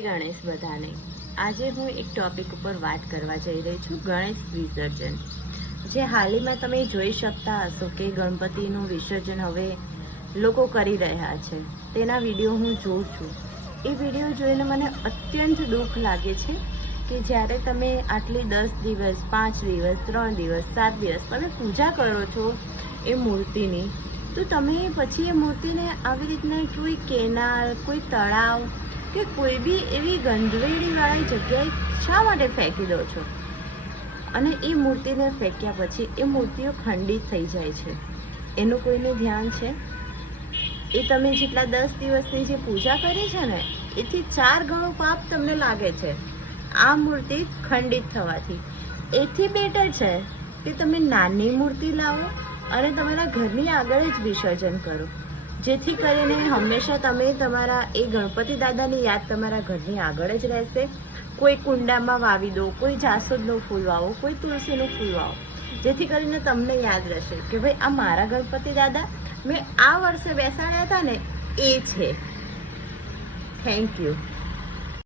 ગણેશ બધાને આજે હું એક ટોપિક ઉપર વાત કરવા જઈ રહી છું, ગણેશ વિસર્જન. જે હાલમાં તમે જોઈ શકતા હશો કે ગણપતિનું વિસર્જન હવે લોકો કરી રહ્યા છે, તેના વિડીયો હું જોઉં છું. એ વિડીયો જોઈને મને અત્યંત દુઃખ લાગે છે કે જ્યારે તમે આટલી 10 દિવસ 5 દિવસ 3 દિવસ 7 દિવસ તમે પૂજા કરો છો એ મૂર્તિની, તો તમે પછી એ મૂર્તિને આવી રીતના કોઈ કેનાલ, કોઈ તળાવ કે કોઈ બી એવી ગંદવેડીવાળી જગ્યાએ શા માટે ફેંકી દો છો? અને એ મૂર્તિને ફેંક્યા પછી એ મૂર્તિઓ ખંડિત થઈ જાય છે, એનું કોઈને ધ્યાન છે? એ તમે જેટલા 10 દિવસની જે પૂજા કરી છે ને, એથી 4 ગણું પાપ તમને લાગે છે આ મૂર્તિ ખંડિત થવાથી. એથી બેટર છે કે તમે નાની મૂર્તિ લાવો અને તમારા ઘરની આગળ જ વિસર્જન કરો, જેથી કરીને હંમેશા તમે તમારા એ ગણપતિ દાદાની યાદ તમારા ઘરની આગળ જ રહેશે. કોઈ કુંડામાં વાવી દો, કોઈ જાસૂદનું ફૂલ વાવો, કોઈ તુલસીનું ફૂલ વાવો, જેથી કરીને તમને યાદ રહેશે કે ભાઈ આ મારા ગણપતિ દાદા મેં આ વર્ષે બેસાડ્યા હતા ને, એ છે. Thank you.